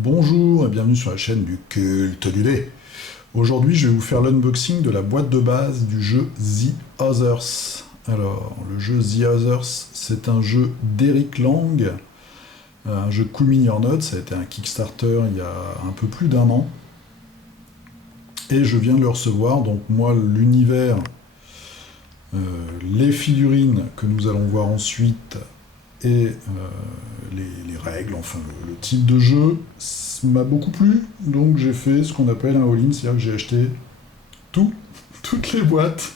Bonjour et bienvenue sur la chaîne du culte du dé. Aujourd'hui, je vais vous faire l'unboxing de la boîte de base du jeu The Others. Alors, le jeu The Others, c'est un jeu d'Eric Lang, un jeu Cool Mini or Not. Ça a été un Kickstarter il y a un peu plus d'un an. Et je viens de le recevoir, donc moi, l'univers, les figurines que nous allons voir ensuite, et les règles, enfin le type de jeu m'a beaucoup plu, donc j'ai fait ce qu'on appelle un all-in, c'est-à-dire que j'ai acheté tout, toutes les boîtes,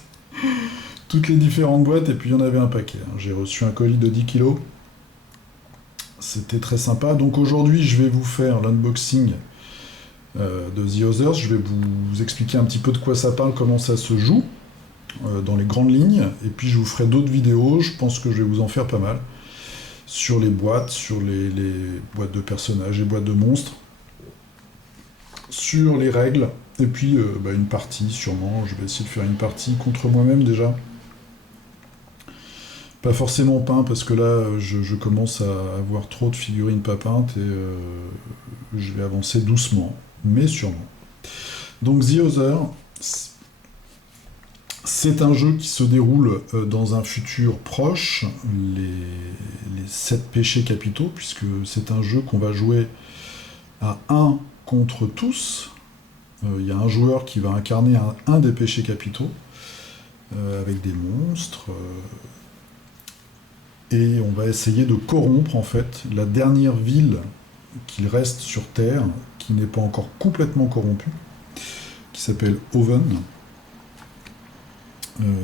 toutes les différentes boîtes, et puis il y en avait un paquet. J'ai reçu un colis de 10 kilos, c'était très sympa. Donc aujourd'hui je vais vous faire l'unboxing de The Others, je vais vous expliquer un petit peu de quoi ça parle, comment ça se joue, dans les grandes lignes, et puis je vous ferai d'autres vidéos, je pense que je vais vous en faire pas mal, sur les boîtes, sur les boîtes de personnages et boîtes de monstres, sur les règles, et puis une partie sûrement, je vais essayer de faire une partie contre moi-même déjà. Pas forcément peint, parce que là je commence à avoir trop de figurines pas peintes, et je vais avancer doucement, mais sûrement. Donc The Other, c'est un jeu qui se déroule dans un futur proche, les 7 péchés capitaux, puisque c'est un jeu qu'on va jouer à 1 contre tous. Il y a un joueur qui va incarner un des péchés capitaux, avec des monstres, et on va essayer de corrompre en fait la dernière ville qu'il reste sur Terre, qui n'est pas encore complètement corrompue, qui s'appelle Oven.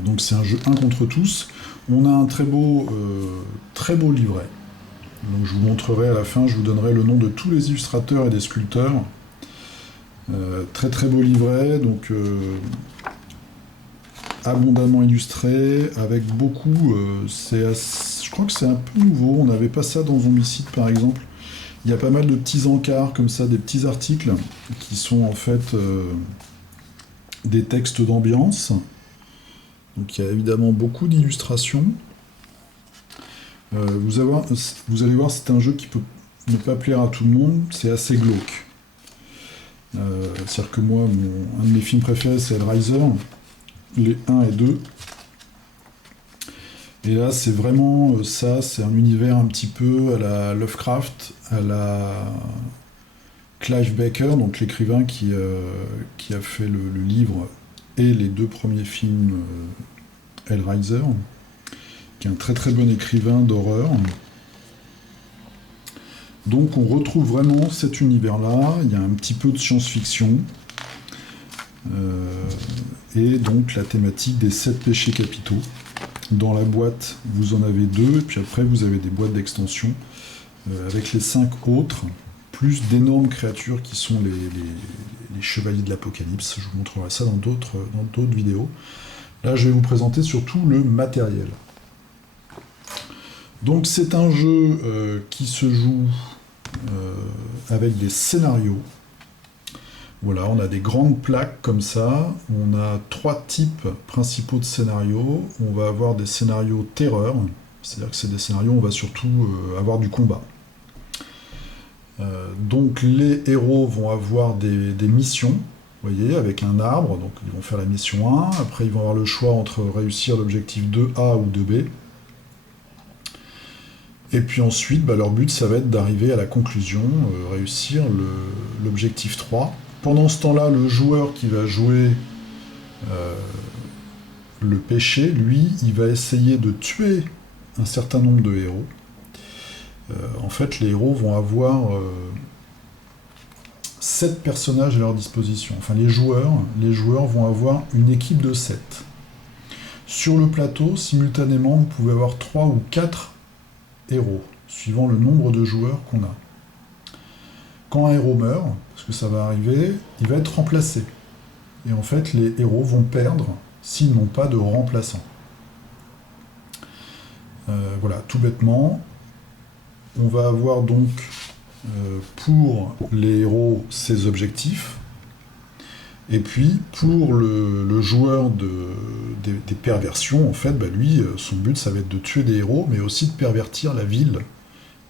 Donc c'est un jeu 1 contre tous. On a un très beau livret. Donc je vous montrerai à la fin, je vous donnerai le nom de tous les illustrateurs et des sculpteurs. Très très beau livret, donc abondamment illustré, avec beaucoup... je crois que c'est un peu nouveau, on n'avait pas ça dans Zombicide par exemple. Il y a pas mal de petits encarts comme ça, des petits articles, qui sont en fait des textes d'ambiance. Donc il y a évidemment beaucoup d'illustrations. Vous allez voir, c'est un jeu qui peut ne pas plaire à tout le monde, c'est assez glauque. C'est-à-dire que moi, un de mes films préférés, c'est Hellraiser, les 1 et 2. Et là, c'est vraiment ça, c'est un univers un petit peu à la Lovecraft, à la Clive Barker, donc l'écrivain qui a fait le livre et les 2 premiers films Hellraiser, qui est un très très bon écrivain d'horreur. Donc on retrouve vraiment cet univers-là, il y a un petit peu de science-fiction, et donc la thématique des 7 péchés capitaux. Dans la boîte, vous en avez 2, et puis après vous avez des boîtes d'extension avec les 5 autres, plus d'énormes créatures qui sont les chevaliers de l'Apocalypse. Je vous montrerai ça dans d'autres vidéos. Là, je vais vous présenter surtout le matériel. Donc, c'est un jeu qui se joue avec des scénarios. Voilà, on a des grandes plaques comme ça. On a 3 types principaux de scénarios. On va avoir des scénarios terreur, c'est-à-dire que c'est des scénarios où on va surtout avoir du combat. Donc, les héros vont avoir des missions. Vous voyez, avec un arbre, donc ils vont faire la mission 1, après ils vont avoir le choix entre réussir l'objectif 2A ou 2B. Et puis ensuite, leur but, ça va être d'arriver à la conclusion, réussir l'objectif 3. Pendant ce temps-là, le joueur qui va jouer le péché, lui, il va essayer de tuer un certain nombre de héros. En fait, les héros vont avoir 7 personnages à leur disposition. Enfin, les joueurs vont avoir une équipe de 7. Sur le plateau, simultanément, vous pouvez avoir 3 ou 4 héros, suivant le nombre de joueurs qu'on a. Quand un héros meurt, parce que ça va arriver, il va être remplacé. Et en fait, les héros vont perdre s'ils n'ont pas de remplaçant. Voilà, tout bêtement. On va avoir donc pour les héros ses objectifs, et puis pour le joueur des perversions, en fait, lui, son but, ça va être de tuer des héros, mais aussi de pervertir la ville,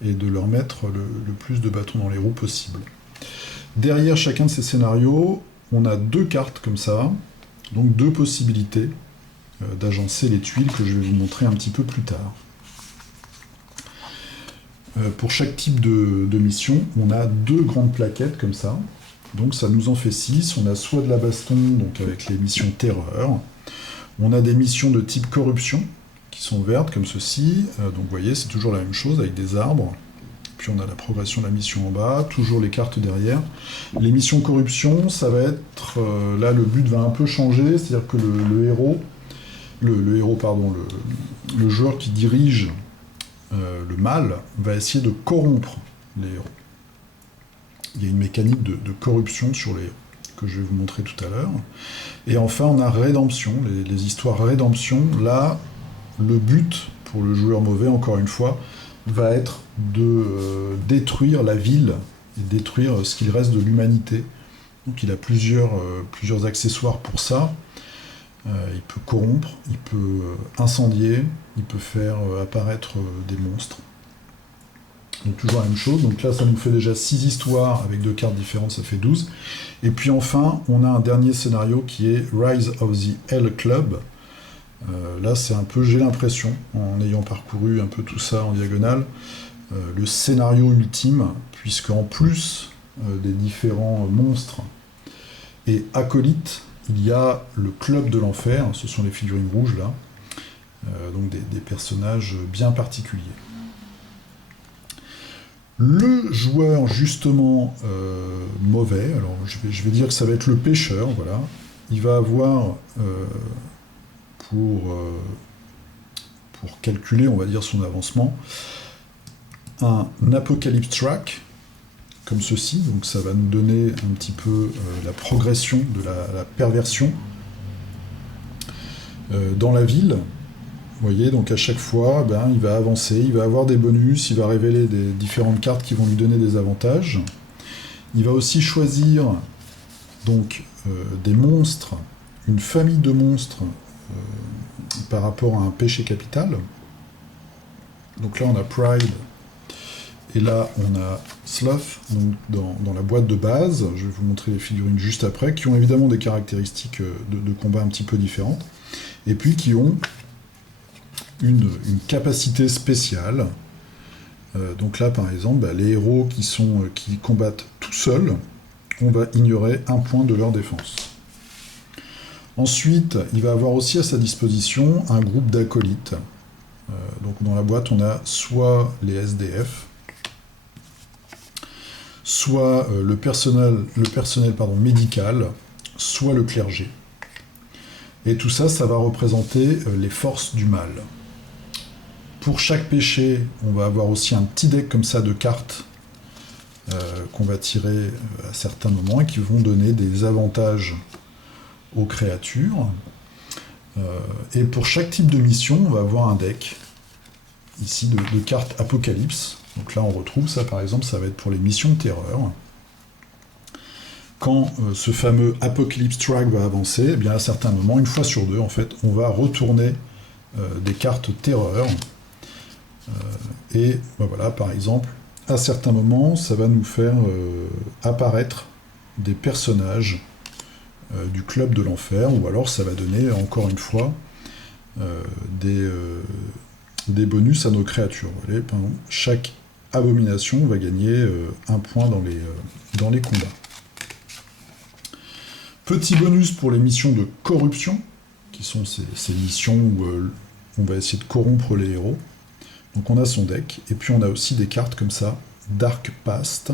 et de leur mettre le plus de bâtons dans les roues possible. Derrière chacun de ces scénarios, on a 2 cartes comme ça, donc 2 possibilités d'agencer les tuiles que je vais vous montrer un petit peu plus tard. Pour chaque type de mission, on a 2 grandes plaquettes comme ça, donc ça nous en fait 6. On a soit de la baston, donc avec les missions terreur, on a des missions de type corruption, qui sont vertes comme ceci, donc vous voyez c'est toujours la même chose avec des arbres, puis on a la progression de la mission en bas, toujours les cartes derrière. Les missions corruption, ça va être, là le but va un peu changer, c'est-à-dire que le joueur qui dirige le mal va essayer de corrompre les héros. Il y a une mécanique de corruption sur les héros, que je vais vous montrer tout à l'heure. Et enfin on a rédemption, les histoires rédemption, là le but pour le joueur mauvais, encore une fois, va être de détruire la ville, et détruire ce qu'il reste de l'humanité. Donc il a plusieurs accessoires pour ça. Il peut corrompre, il peut incendier, il peut faire apparaître des monstres. Donc toujours la même chose. Donc là ça nous fait déjà 6 histoires avec 2 cartes différentes, ça fait 12. Et puis enfin, on a un dernier scénario qui est Rise of the Hell Club. Là c'est un peu, j'ai l'impression, en ayant parcouru un peu tout ça en diagonale, le scénario ultime, puisque en plus des différents monstres et acolytes, il y a le club de l'enfer, ce sont les figurines rouges là, donc des personnages bien particuliers. Le joueur justement mauvais, alors je vais dire que ça va être le pêcheur, voilà, il va avoir pour calculer, on va dire, son avancement, un Apocalypse Track, comme ceci, donc ça va nous donner un petit peu la progression de la perversion dans la ville. Vous voyez, donc à chaque fois, il va avancer, il va avoir des bonus, il va révéler des différentes cartes qui vont lui donner des avantages. Il va aussi choisir donc des monstres, une famille de monstres par rapport à un péché capital. Donc là on a Pride, et là on a Sloth, donc dans la boîte de base. Je vais vous montrer les figurines juste après, qui ont évidemment des caractéristiques de combat un petit peu différentes, et puis qui ont une capacité spéciale. Donc là par exemple, les héros qui combattent tout seuls, on va ignorer un point de leur défense. Ensuite, il va avoir aussi à sa disposition un groupe d'acolytes. Donc dans la boîte, on a soit les SDF, soit le personnel médical, soit le clergé. Et tout ça, ça va représenter les forces du mal. Pour chaque péché, on va avoir aussi un petit deck comme ça de cartes qu'on va tirer à certains moments et qui vont donner des avantages aux créatures. Et pour chaque type de mission, on va avoir un deck ici de cartes Apocalypse. Donc là on retrouve ça, par exemple, ça va être pour les missions de terreur. Quand ce fameux Apocalypse Track va avancer, eh bien à certains moments, une fois sur deux en fait, on va retourner des cartes terreur. Et voilà, par exemple, à certains moments, ça va nous faire apparaître des personnages du club de l'enfer, ou alors ça va donner, encore une fois, des bonus à nos créatures. Vous voyez, par exemple, chaque abomination va gagner un point dans les combats. Petit bonus pour les missions de corruption, qui sont ces missions où on va essayer de corrompre les héros. Donc on a son deck, et puis on a aussi des cartes comme ça, Dark Past.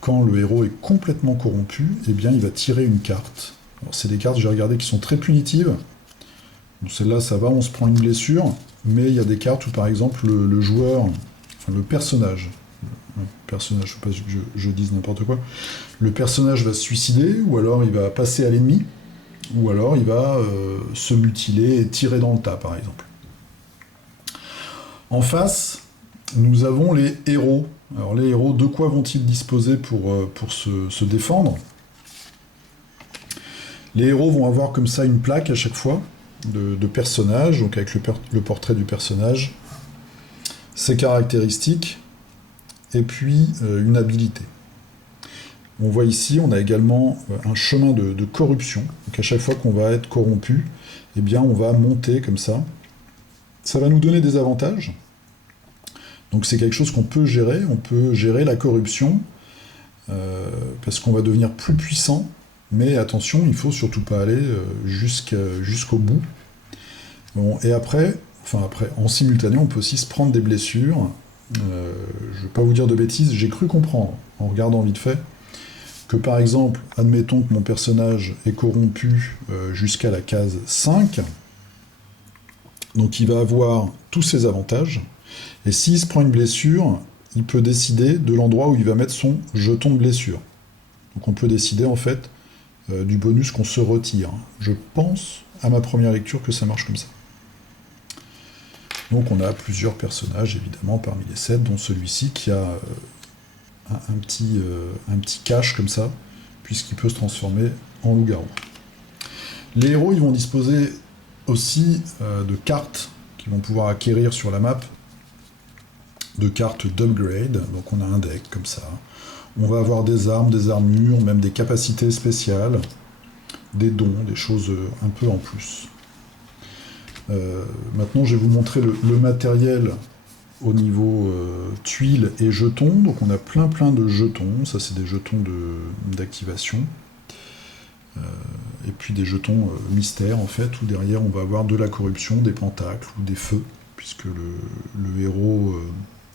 Quand le héros est complètement corrompu, eh bien il va tirer une carte. Alors c'est des cartes, j'ai regardé, qui sont très punitives. Donc celle-là, ça va, on se prend une blessure, mais il y a des cartes où par exemple le joueur, enfin le personnage, il ne faut pas que je dise n'importe quoi, le personnage va se suicider, ou alors il va passer à l'ennemi, ou alors il va se mutiler et tirer dans le tas, par exemple. En face, nous avons les héros. Alors les héros, de quoi vont-ils disposer pour se défendre? Les héros vont avoir comme ça une plaque à chaque fois de personnage, donc avec le portrait du personnage, ses caractéristiques, et puis une habilité. On voit ici, on a également un chemin de corruption. Donc à chaque fois qu'on va être corrompu, eh bien on va monter comme ça. Ça va nous donner des avantages. Donc c'est quelque chose qu'on peut gérer. On peut gérer la corruption parce qu'on va devenir plus puissant. Mais attention, il ne faut surtout pas aller jusqu'au bout. Bon, et après, en simultané, on peut aussi se prendre des blessures. Je ne vais pas vous dire de bêtises, j'ai cru comprendre, en regardant vite fait, que par exemple, admettons que mon personnage est corrompu jusqu'à la case 5, donc il va avoir tous ses avantages, et s'il se prend une blessure, il peut décider de l'endroit où il va mettre son jeton de blessure. Donc on peut décider en fait du bonus qu'on se retire. Je pense, à ma première lecture, que ça marche comme ça. Donc on a plusieurs personnages, évidemment, parmi les 7, dont celui-ci qui a un petit cache comme ça, puisqu'il peut se transformer en loup-garou. Les héros, ils vont disposer aussi de cartes qu'ils vont pouvoir acquérir sur la map, de cartes d'upgrade, donc on a un deck comme ça. On va avoir des armes, des armures, même des capacités spéciales, des dons, des choses un peu en plus. Maintenant, je vais vous montrer le matériel au niveau tuiles et jetons. Donc on a plein de jetons. Ça, c'est des jetons d'activation. Et puis des jetons mystères, en fait, où derrière, on va avoir de la corruption, des pentacles ou des feux, puisque le héros...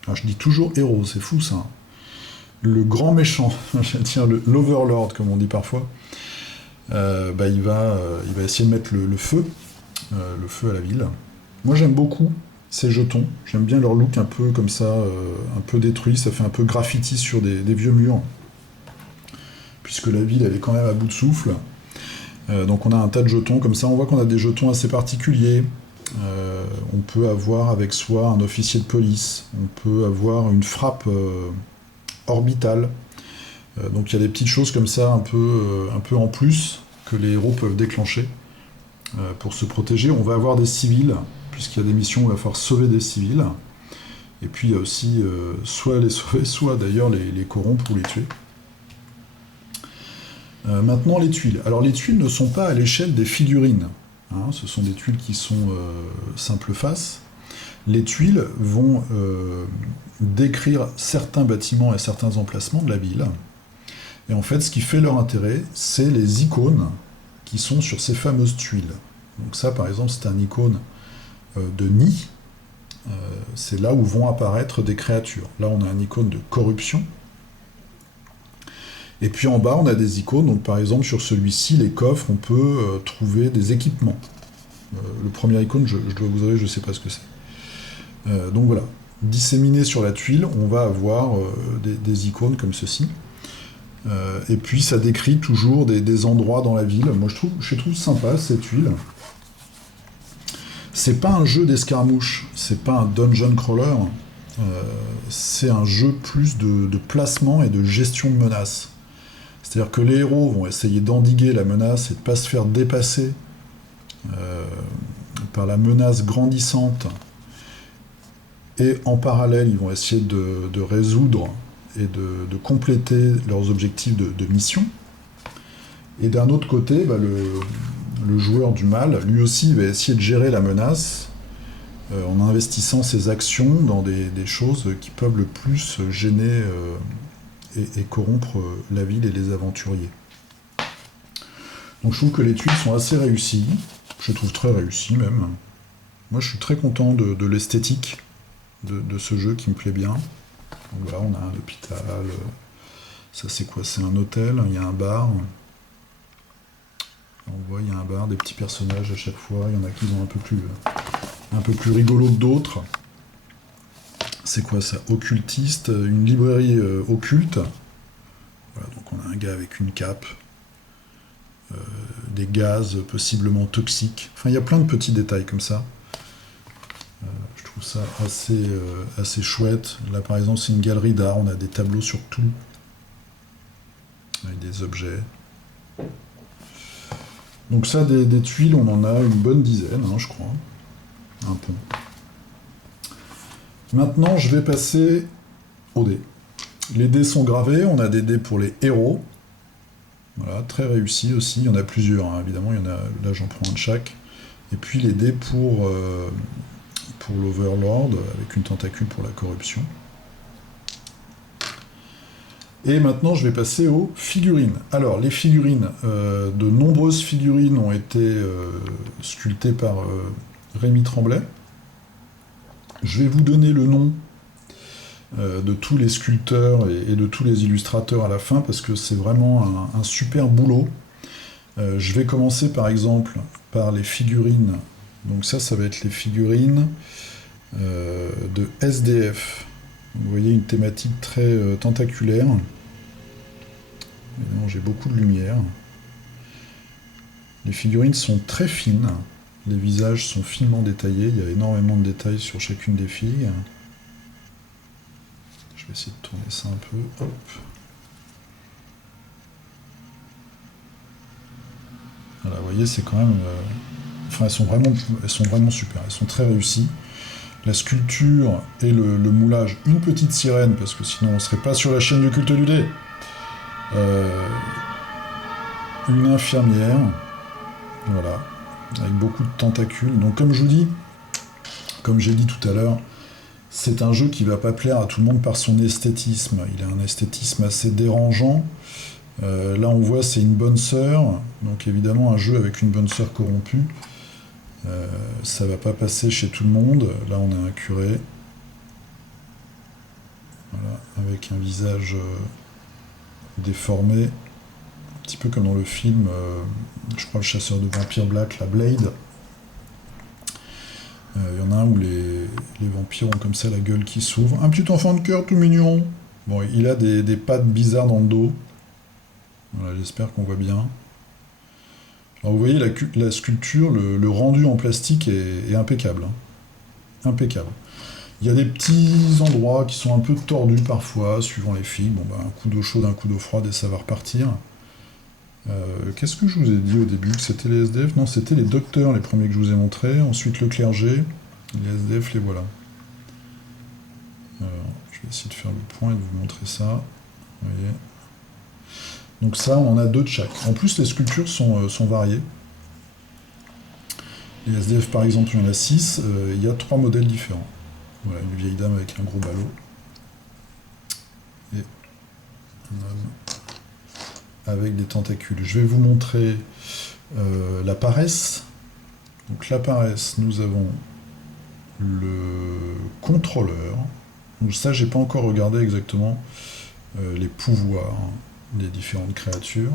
Alors, je dis toujours héros, c'est fou, ça. Le grand méchant, l'Overlord, comme on dit parfois, il va essayer de mettre le feu à la ville. Moi j'aime beaucoup ces jetons, j'aime bien leur look un peu comme ça, un peu détruit, ça fait un peu graffiti sur des vieux murs, puisque la ville elle est quand même à bout de souffle. Donc on a un tas de jetons comme ça, on voit qu'on a des jetons assez particuliers. On peut avoir avec soi un officier de police, on peut avoir une frappe orbitale. Donc il y a des petites choses comme ça un peu en plus que les héros peuvent déclencher pour se protéger. On va avoir des civils, puisqu'il y a des missions où il va falloir sauver des civils. Et puis il y a aussi soit les sauver, soit d'ailleurs les corrompre ou les tuer. Maintenant les tuiles. Alors les tuiles ne sont pas à l'échelle des figurines. Hein, ce sont des tuiles qui sont simple face. Les tuiles vont décrire certains bâtiments et certains emplacements de la ville. Et en fait, ce qui fait leur intérêt, c'est les icônes qui sont sur ces fameuses tuiles. Donc ça, par exemple, c'est un icône de nid. C'est là où vont apparaître des créatures. Là, on a un icône de corruption. Et puis en bas, on a des icônes. Donc par exemple, sur celui-ci, les coffres, on peut trouver des équipements. Le premier icône, je dois vous avouer, je ne sais pas ce que c'est. Donc voilà. Disséminé sur la tuile, on va avoir des icônes comme ceci. Et puis ça décrit toujours des endroits dans la ville. Moi je trouve sympa cette tuile. C'est pas un jeu d'escarmouche, c'est pas un dungeon crawler, c'est un jeu plus de placement et de gestion de menaces. C'est-à-dire que les héros vont essayer d'endiguer la menace et de ne pas se faire dépasser par la menace grandissante. Et en parallèle, ils vont essayer de résoudre et de compléter leurs objectifs de mission. Et d'un autre côté, le joueur du mal, lui aussi, va essayer de gérer la menace en investissant ses actions dans des choses qui peuvent le plus gêner et corrompre la ville et les aventuriers. Donc je trouve que les tuiles sont assez réussies, je trouve très réussies même. Moi je suis très content de l'esthétique de ce jeu qui me plaît bien. Donc voilà, on a un hôpital, ça c'est quoi? C'est un hôtel, il y a un bar. On voit, il y a un bar, des petits personnages à chaque fois, il y en a qui sont un peu plus rigolos que d'autres. C'est quoi ça? Occultiste, une librairie occulte. Voilà, donc on a un gars avec une cape, des gaz possiblement toxiques. Enfin, il y a plein de petits détails comme ça. Je trouve ça assez chouette. Là, par exemple, c'est une galerie d'art, on a des tableaux sur tout, avec des objets. Donc ça, des tuiles, on en a une bonne dizaine, hein, je crois. Un pont. Maintenant, je vais passer aux dés. Les dés sont gravés, on a des dés pour les héros, Voilà, très réussi aussi. Il y en a plusieurs, hein, évidemment. Il y en a, là, j'en prends un de chaque. Et puis les dés pour l'Overlord, avec une tentacule pour la corruption. Et maintenant, je vais passer aux figurines. Alors, les figurines, de nombreuses figurines ont été sculptées par Rémi Tremblay. Je vais vous donner le nom de tous les sculpteurs et de tous les illustrateurs à la fin, parce que c'est vraiment un super boulot. Je vais commencer par exemple par les figurines. Donc ça va être les figurines de SDF. Vous voyez une thématique très tentaculaire. Évidemment, j'ai beaucoup de lumière. Les figurines sont très fines. Les visages sont finement détaillés. Il y a énormément de détails sur chacune des filles. Je vais essayer de tourner ça un peu. Hop. Voilà, vous voyez, c'est quand même... Enfin, elles sont vraiment super. Elles sont très réussies. La sculpture et le moulage, une petite sirène, parce que sinon on ne serait pas sur la chaîne du culte du dé. Une infirmière, voilà, avec beaucoup de tentacules. Donc comme je vous dis, comme j'ai dit tout à l'heure, c'est un jeu qui ne va pas plaire à tout le monde par son esthétisme. Il a un esthétisme assez dérangeant. Là on voit c'est une bonne sœur, donc évidemment un jeu avec une bonne sœur corrompue. Ça va pas passer chez tout le monde. Là on a un curé, voilà, avec un visage déformé, un petit peu comme dans le film, je crois le chasseur de vampires Black, la Blade. Il y en a un où les vampires ont comme ça la gueule qui s'ouvre. Un petit enfant de cœur tout mignon. Bon, il a des pattes bizarres dans le dos. Voilà, j'espère qu'on voit bien. Alors vous voyez la sculpture, le rendu en plastique est impeccable. Hein. Impeccable. Il y a des petits endroits qui sont un peu tordus parfois, suivant les filles. Bon, bah, un coup d'eau chaude, un coup d'eau froide et ça va repartir. Qu'est-ce que je vous ai dit au début? Que c'était les SDF? Non, c'était les docteurs, les premiers que je vous ai montrés. Ensuite le clergé. Les SDF, les voilà. Alors, je vais essayer de faire le point et de vous montrer ça. Vous voyez. Donc ça, on en a deux de chaque. En plus, les sculptures sont variées. Les SDF, par exemple, il y en a 6. Il y a 3 modèles différents. Voilà, une vieille dame avec un gros ballot. Et un homme avec des tentacules. Je vais vous montrer la paresse. Donc la paresse, nous avons le contrôleur. Donc ça, j'ai pas encore regardé exactement les pouvoirs des différentes créatures.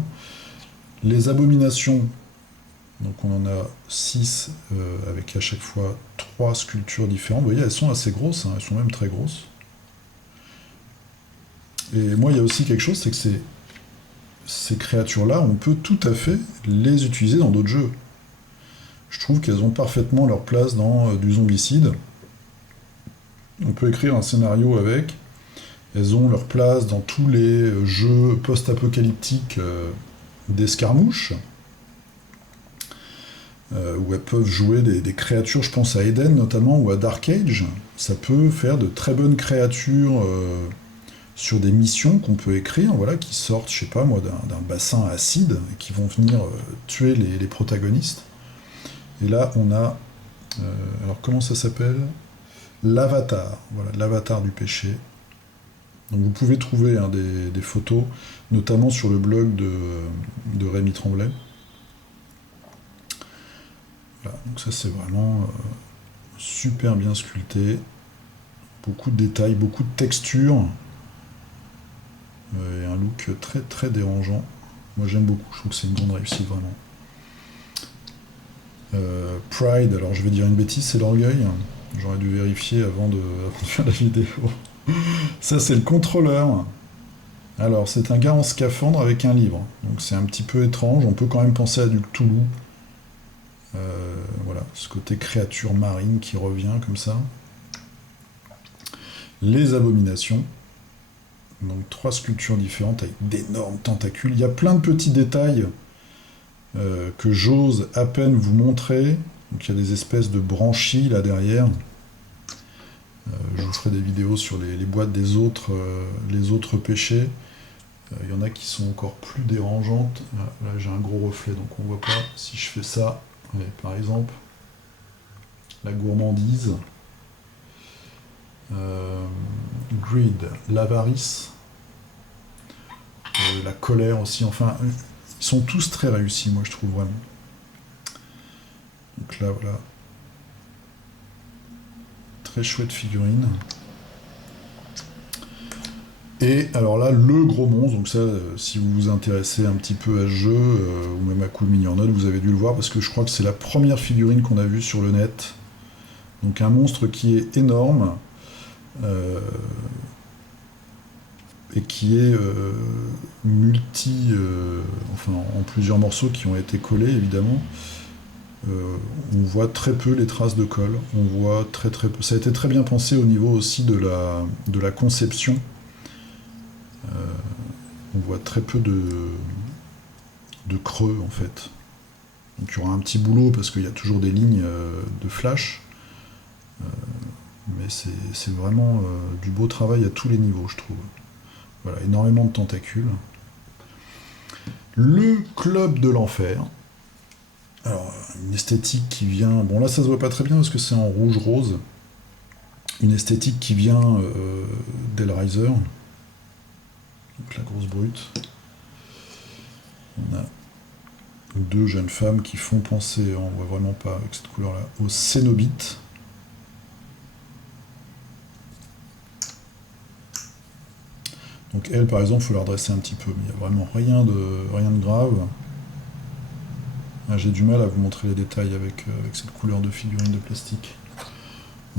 Les abominations, donc on en a 6 avec à chaque fois 3 sculptures différentes. Vous voyez, elles sont assez grosses, hein, elles sont même très grosses. Et moi, il y a aussi quelque chose, c'est que ces créatures-là, on peut tout à fait les utiliser dans d'autres jeux. Je trouve qu'elles ont parfaitement leur place dans du zombicide. On peut écrire un scénario avec. Elles ont leur place dans tous les jeux post-apocalyptiques d'escarmouches, où elles peuvent jouer des créatures, je pense à Eden notamment, ou à Dark Age. Ça peut faire de très bonnes créatures sur des missions qu'on peut écrire, voilà, qui sortent, je sais pas moi, d'un bassin acide, et qui vont venir tuer les protagonistes. Et là, on a... alors, comment ça s'appelle? L'avatar. Voilà, l'avatar du péché. Donc vous pouvez trouver hein, des photos, notamment sur le blog de Rémi Tremblay. Voilà, donc ça c'est vraiment super bien sculpté. Beaucoup de détails, beaucoup de textures. Et un look très très dérangeant. Moi j'aime beaucoup, je trouve que c'est une grande réussite vraiment. Pride, alors je vais dire une bêtise, c'est l'orgueil. J'aurais dû vérifier avant de faire la vidéo. Ça c'est le contrôleur. Alors c'est un gars en scaphandre avec un livre. Donc c'est un petit peu étrange, on peut quand même penser à du Cthulhu. Voilà, ce côté créature marine qui revient comme ça. Les abominations. Donc 3 sculptures différentes avec d'énormes tentacules. Il y a plein de petits détails que j'ose à peine vous montrer. Donc il y a des espèces de branchies là derrière. Je vous ferai des vidéos sur les boîtes des autres péchés. Il y en a qui sont encore plus dérangeantes. Là, j'ai un gros reflet, donc on voit pas. Si je fais ça, ouais, par exemple, la gourmandise, greed, l'avarice, la colère aussi. Enfin, ils sont tous très réussis, moi je trouve vraiment. Donc là, voilà. Très chouette figurine. Et alors là, le gros monstre, donc ça, si vous vous intéressez un petit peu à ce jeu, ou même à Cool Mini or Not, vous avez dû le voir, parce que je crois que c'est la première figurine qu'on a vue sur le net. Donc un monstre qui est énorme, et qui est enfin en plusieurs morceaux qui ont été collés, évidemment. On voit très peu les traces de colle, on voit très peu. Ça a été très bien pensé au niveau aussi de la conception. On voit très peu de creux en fait. Donc il y aura un petit boulot parce qu'il y a toujours des lignes de flash. Mais c'est vraiment du beau travail à tous les niveaux, je trouve. Voilà, énormément de tentacules. Le Club de l'Enfer. Alors, une esthétique qui vient... Bon, là, ça se voit pas très bien parce que c'est en rouge-rose. Une esthétique qui vient d'Hellraiser. Donc, la grosse brute. On a deux jeunes femmes qui font penser, on voit vraiment pas avec cette couleur-là, aux Cénobites. Donc elle, par exemple, il faut la redresser un petit peu, mais il n'y a vraiment rien de grave. Ah, j'ai du mal à vous montrer les détails avec cette couleur de figurine de plastique.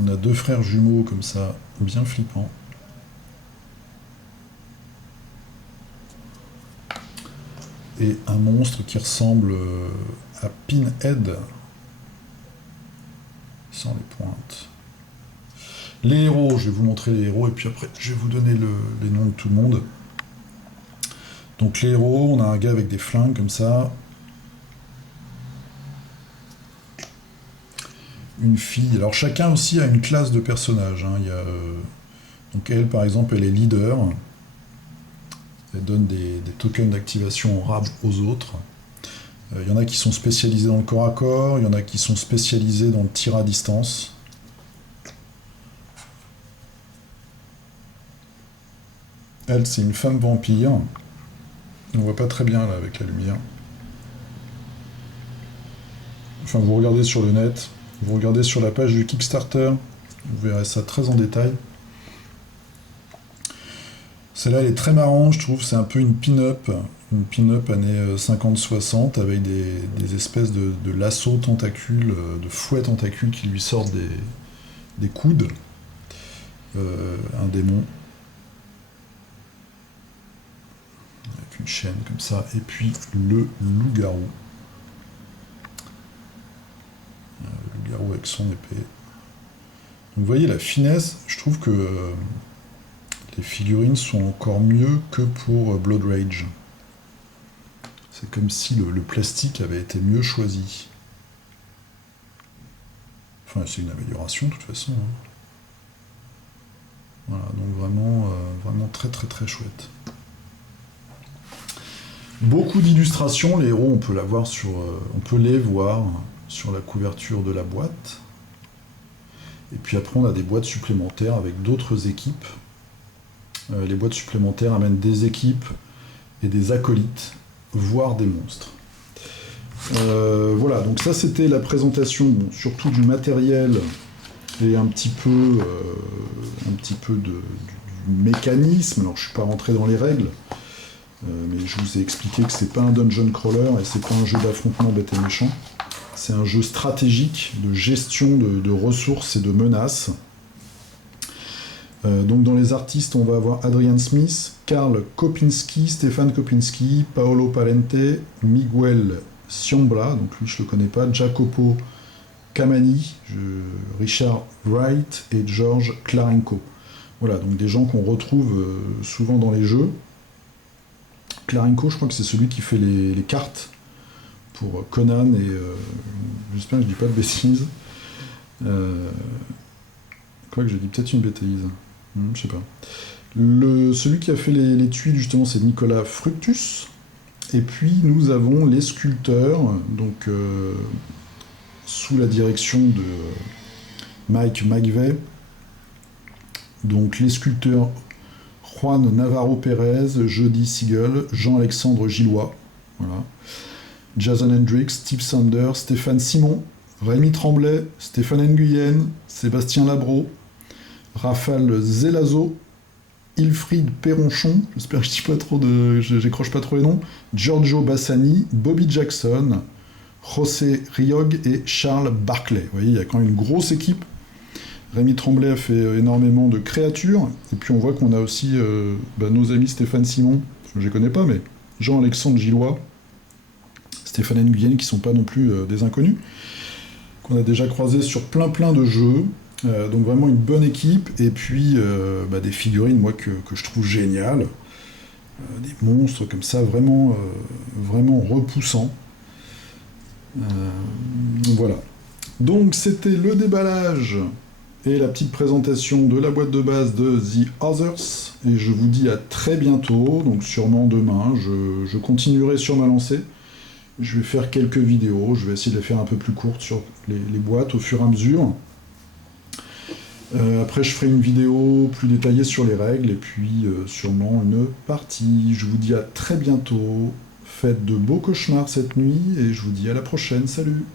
On a deux frères jumeaux comme ça, bien flippants. Et un monstre qui ressemble à Pinhead, sans les pointes. Les héros, je vais vous montrer les héros, et puis après, je vais vous donner les noms de tout le monde. Donc les héros, on a un gars avec des flingues, comme ça. Une fille. Alors chacun aussi a une classe de personnages. Hein. Il y a, donc elle, par exemple, elle est leader. Elle donne des tokens d'activation en rab aux autres. Il y en a qui sont spécialisés dans le corps à corps, il y en a qui sont spécialisés dans le tir à distance. Elle, c'est une femme vampire. On voit pas très bien là avec la lumière. Enfin, vous regardez sur le net, vous regardez sur la page du Kickstarter, vous verrez ça très en détail. Celle-là, elle est très marrante, je trouve. C'est un peu une pin-up années 50-60, avec des espèces de lassos tentacules, de fouets tentacules qui lui sortent des coudes. Un démon. Avec une chaîne comme ça. Et puis le loup-garou. Le loup-garou avec son épée. Donc vous voyez la finesse, je trouve que les figurines sont encore mieux que pour Blood Rage. C'est comme si le plastique avait été mieux choisi. Enfin, c'est une amélioration de toute façon. Hein. Voilà, donc vraiment très très chouette. Beaucoup d'illustrations, les héros, on peut les voir sur la couverture de la boîte. Et puis après, on a des boîtes supplémentaires avec d'autres équipes. Les boîtes supplémentaires amènent des équipes et des acolytes, voire des monstres. Voilà, donc ça c'était la présentation, surtout du matériel et un petit peu du mécanisme. Alors je suis pas rentré dans les règles, mais je vous ai expliqué que c'est pas un dungeon crawler et c'est pas un jeu d'affrontement bête et méchant. C'est un jeu stratégique de gestion de ressources et de menaces. Donc dans les artistes, on va avoir Adrian Smith, Karl Kopinski, Stéphane Kopinski, Paolo Parente, Miguel Siombla, donc lui je le connais pas, Jacopo Camani, Richard Wright et George Klarenko. Voilà, donc des gens qu'on retrouve souvent dans les jeux. Klarenko, je crois que c'est celui qui fait les cartes pour Conan et j'espère que je dis pas de bêtises. Quoi que je dis peut-être une bêtise. Je sais pas. Celui qui a fait les tuiles, justement, c'est Nicolas Fructus. Et puis, nous avons les sculpteurs, donc sous la direction de Mike McVeigh. Donc, les sculpteurs Juan Navarro Pérez, Jody Siegel, Jean-Alexandre Gillois. Voilà. Jason Hendricks, Steve Sanders, Stéphane Simon, Rémi Tremblay, Stéphane Nguyen, Sébastien Labro, Raphaël Zelazo, Ilfried Perronchon, j'espère que j'écroche pas trop les noms, Giorgio Bassani, Bobby Jackson, José Riog et Charles Barclay. Vous voyez, il y a quand même une grosse équipe. Rémi Tremblay a fait énormément de créatures, et puis on voit qu'on a aussi nos amis Stéphane Simon, je ne les connais pas, mais Jean-Alexandre Gillois, Stéphane Nguyen, qui ne sont pas non plus des inconnus, qu'on a déjà croisés sur plein de jeux. Donc vraiment une bonne équipe, et puis des figurines, moi, que je trouve géniales. Des monstres comme ça, vraiment repoussants. Voilà. Donc c'était le déballage et la petite présentation de la boîte de base de The Others, et je vous dis à très bientôt, donc sûrement demain, je continuerai sur ma lancée. Je vais faire quelques vidéos, je vais essayer de les faire un peu plus courtes sur les boîtes au fur et à mesure. Après, je ferai une vidéo plus détaillée sur les règles, et puis sûrement une partie. Je vous dis à très bientôt. Faites de beaux cauchemars cette nuit, et je vous dis à la prochaine. Salut!